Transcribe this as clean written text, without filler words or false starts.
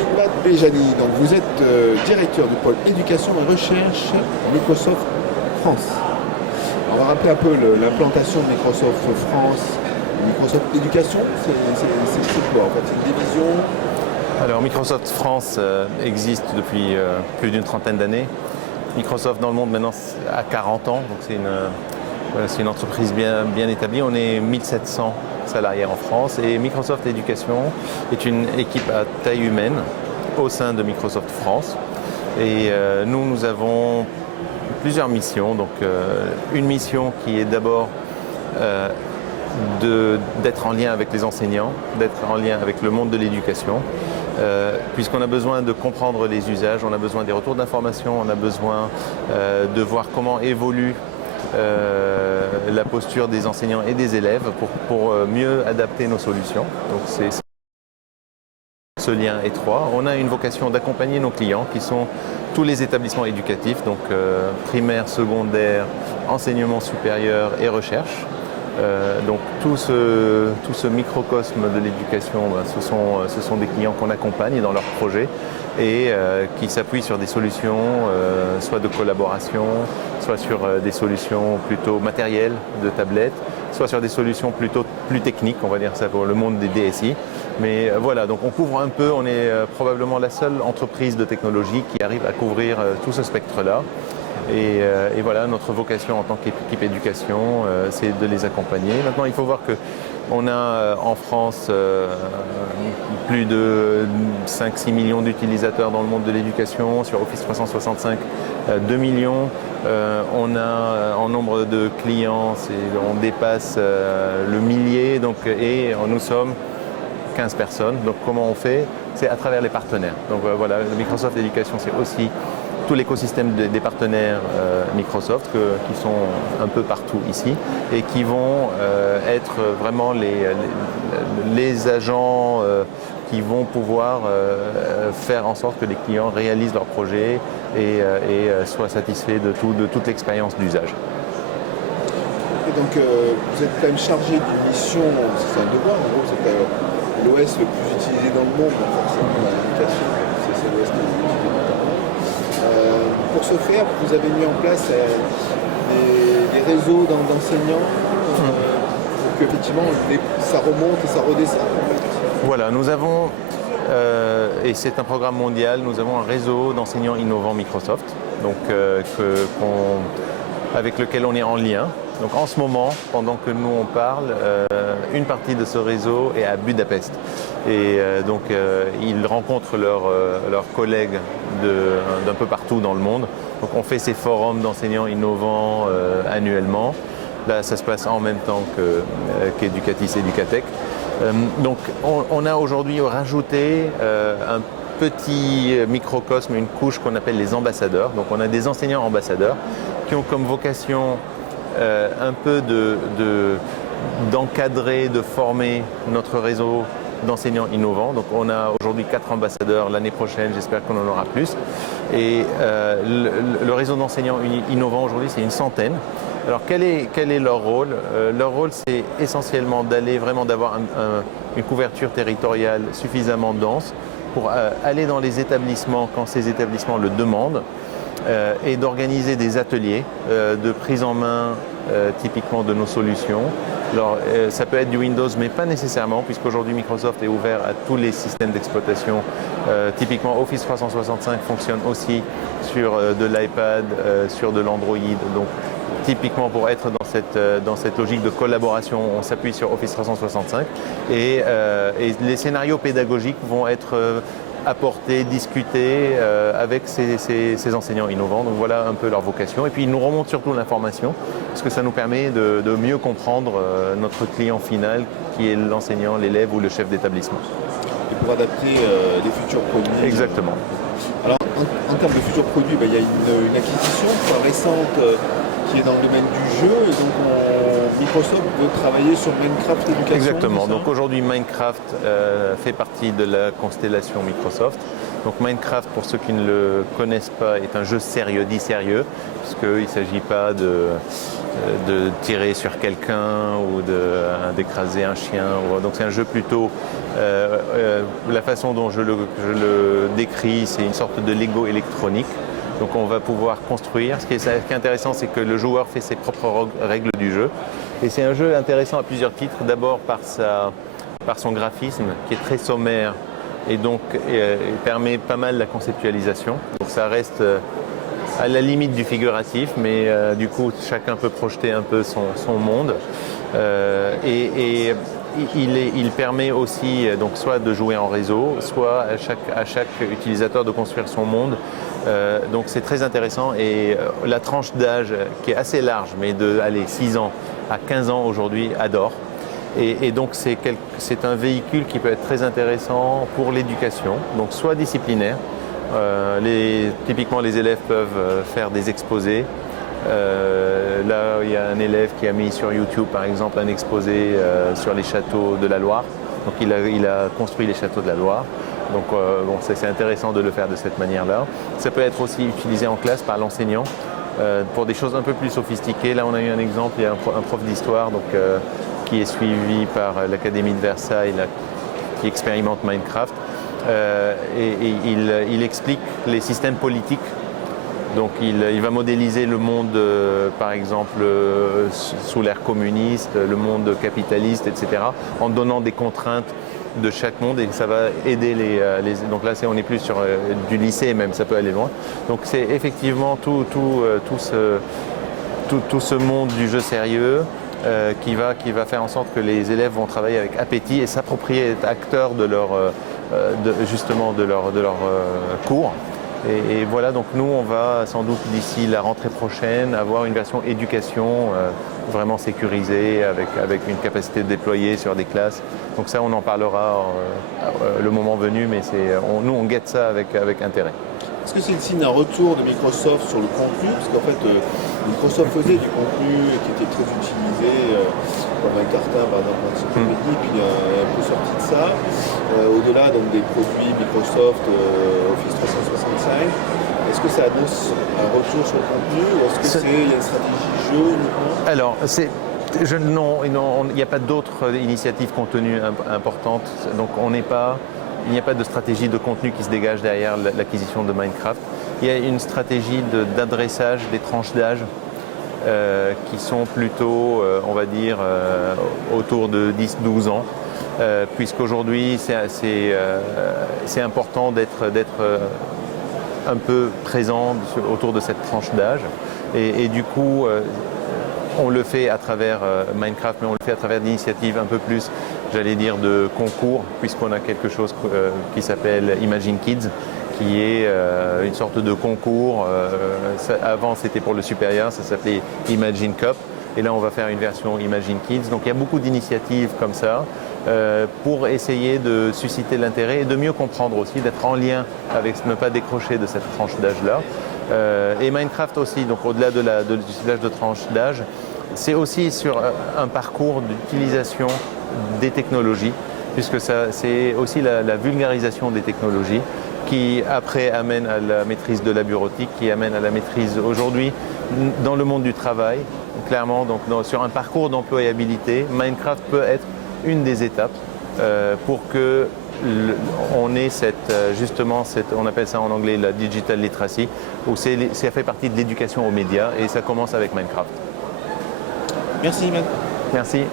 Imad Bejani, donc vous êtes directeur du pôle éducation et recherche Microsoft France. On va rappeler un peu l'implantation de Microsoft France, Microsoft Éducation, c'est quoi en fait? C'est une division? Alors Microsoft France existe depuis plus d'une trentaine d'années. Microsoft dans le monde maintenant a 40 ans, donc c'est une entreprise bien établie. On est 1700 salariés en France et Microsoft Éducation est une équipe à taille humaine au sein de Microsoft France. Et nous avons plusieurs missions. Donc une mission qui est d'abord d'être en lien avec les enseignants, d'être en lien avec le monde de l'éducation, puisqu'on a besoin de comprendre les usages, on a besoin des retours d'informations, on a besoin de voir comment évolue la posture des enseignants et des élèves pour mieux adapter nos solutions. Donc c'est ce lien étroit. On a une vocation d'accompagner nos clients qui sont tous les établissements éducatifs, donc primaire, secondaire, enseignement supérieur et recherche. Donc tout ce microcosme de l'éducation, ce sont des clients qu'on accompagne dans leurs projets et qui s'appuient sur des solutions soit de collaboration, soit sur des solutions plutôt matérielles de tablettes, soit sur des solutions plutôt plus techniques, on va dire ça pour le monde des DSI. Mais voilà, donc on couvre un peu, on est probablement la seule entreprise de technologie qui arrive à couvrir tout ce spectre-là. Et voilà, notre vocation en tant qu'équipe éducation, c'est de les accompagner. Maintenant, il faut voir qu'on a en France plus de 5-6 millions d'utilisateurs dans le monde de l'éducation. Sur Office 365, 2 millions. On a en nombre de clients, on dépasse le millier et nous sommes 15 personnes. Donc comment on fait? C'est à travers les partenaires. Donc voilà, Microsoft Éducation, c'est aussi tout l'écosystème des partenaires Microsoft qui sont un peu partout ici et qui vont être vraiment les agents qui vont pouvoir faire en sorte que les clients réalisent leurs projets et soient satisfaits de toute l'expérience d'usage. Et donc vous êtes quand même chargé d'une mission, c'est un devoir, en gros, c'est l'OS le plus utilisé dans le monde, donc forcément l'éducation, c'est l'OS le plus utilisé dans le monde. Pour ce faire, vous avez mis en place des réseaux d'enseignants pour qu'effectivement ça remonte et ça redescend. En fait. Voilà, nous avons, et c'est un programme mondial, nous avons un réseau d'enseignants innovants Microsoft, donc, avec lequel on est en lien. Donc en ce moment, pendant que nous on parle, une partie de ce réseau est à Budapest. Et donc ils rencontrent leurs collègues d'un peu partout dans le monde. Donc on fait ces forums d'enseignants innovants annuellement. Là, ça se passe en même temps qu'Educatis Educatech. Donc on a aujourd'hui rajouté un petit microcosme, une couche qu'on appelle les ambassadeurs. Donc on a des enseignants ambassadeurs qui ont comme vocation un peu d'encadrer, de former notre réseau d'enseignants innovants. Donc on a aujourd'hui 4 ambassadeurs, l'année prochaine j'espère qu'on en aura plus. Et le réseau d'enseignants innovants aujourd'hui c'est une centaine. Alors quel est leur rôle? Leur rôle c'est essentiellement d'avoir une couverture territoriale suffisamment dense pour aller dans les établissements quand ces établissements le demandent. Et d'organiser des ateliers de prise en main typiquement de nos solutions. Alors ça peut être du Windows mais pas nécessairement puisqu'aujourd'hui Microsoft est ouvert à tous les systèmes d'exploitation. Typiquement Office 365 fonctionne aussi sur de l'iPad, sur de l'Android. Donc typiquement pour être dans cette logique de collaboration, on s'appuie sur Office 365 et les scénarios pédagogiques vont être apporter, discuter avec ces enseignants innovants. Donc voilà un peu leur vocation. Et puis ils nous remontent surtout l'information parce que ça nous permet de mieux comprendre notre client final qui est l'enseignant, l'élève ou le chef d'établissement. Et pour adapter les futurs produits. Exactement. Alors en termes de futurs produits, il y a une acquisition récente qui est dans le domaine du jeu et donc Microsoft veut travailler sur Minecraft Éducation. Exactement, donc aujourd'hui Minecraft fait partie de la constellation Microsoft Donc Minecraft, pour ceux qui ne le connaissent pas, est un jeu sérieux, dit sérieux, puisqu'il ne s'agit pas de tirer sur quelqu'un ou d'écraser un chien. Donc c'est un jeu plutôt, la façon dont je le décris, c'est une sorte de Lego électronique. Donc on va pouvoir construire. Ce qui est intéressant, c'est que le joueur fait ses propres règles du jeu. Et c'est un jeu intéressant à plusieurs titres. D'abord par son graphisme qui est très sommaire et donc il permet pas mal la conceptualisation. Donc ça reste à la limite du figuratif, mais du coup chacun peut projeter un peu son monde. Il permet aussi donc soit de jouer en réseau, soit à chaque utilisateur de construire son monde. Donc c'est très intéressant et la tranche d'âge qui est assez large, mais de 6 ans à 15 ans aujourd'hui, adore. Et donc c'est un véhicule qui peut être très intéressant pour l'éducation, donc soit disciplinaire. Typiquement les élèves peuvent faire des exposés. Là il y a un élève qui a mis sur YouTube par exemple un exposé sur les châteaux de la Loire. Donc il a construit les châteaux de la Loire. Donc c'est intéressant de le faire de cette manière-là. Ça peut être aussi utilisé en classe par l'enseignant pour des choses un peu plus sophistiquées. Là on a eu un exemple, il y a un prof d'histoire qui est suivi par l'Académie de Versailles qui expérimente Minecraft. Il explique les systèmes politiques. Donc il va modéliser le monde, par exemple, sous l'ère communiste, le monde capitaliste, etc., en donnant des contraintes de chaque monde et ça va aider donc là on est plus sur du lycée même, ça peut aller loin. Donc c'est effectivement tout ce monde du jeu sérieux qui va faire en sorte que les élèves vont travailler avec appétit et s'approprier, être acteurs de leur cours. Et voilà, donc nous on va sans doute d'ici la rentrée prochaine avoir une version éducation vraiment sécurisée avec une capacité de déployer sur des classes. Donc ça on en parlera le moment venu, mais nous on guette ça avec intérêt. Est-ce que c'est le signe d'un retour de Microsoft sur le contenu? Parce qu'en fait, Microsoft faisait du contenu qui était très utilisé, comme un carton par exemple, puis il est un peu sorti de ça. Au-delà donc, des produits Microsoft Office 365, est-ce que ça annonce un retour sur le contenu ou est-ce que il y a une stratégie jeu uniquement? Alors, non, il n'y a pas d'autres initiatives contenu importantes. Donc il n'y a pas de stratégie de contenu qui se dégage derrière l'acquisition de Minecraft. Il y a une stratégie d'adressage des tranches d'âge qui sont plutôt, on va dire, autour de 10-12 ans. Puisqu'aujourd'hui, c'est important d'être un peu présent autour de cette tranche d'âge. Et du coup, on le fait à travers Minecraft, mais on le fait à travers d'initiatives un peu plus, j'allais dire, de concours, puisqu'on a quelque chose qui s'appelle Imagine Kids, qui est une sorte de concours. Avant, c'était pour le supérieur, ça s'appelait Imagine Cup. Et là, on va faire une version Imagine Kids. Donc, il y a beaucoup d'initiatives comme ça pour essayer de susciter l'intérêt et de mieux comprendre aussi, d'être en lien avec ne pas décrocher de cette tranche d'âge-là. Et Minecraft aussi, donc au-delà de l'utilisation de tranche d'âge, c'est aussi sur un parcours d'utilisation des technologies, puisque c'est aussi la vulgarisation des technologies qui après amène à la maîtrise de la bureautique, qui amène à la maîtrise aujourd'hui dans le monde du travail. Clairement, donc sur un parcours d'employabilité, Minecraft peut être une des étapes pour que on ait on appelle ça en anglais la digital literacy, où ça fait partie de l'éducation aux médias et ça commence avec Minecraft. Merci Iman. Merci.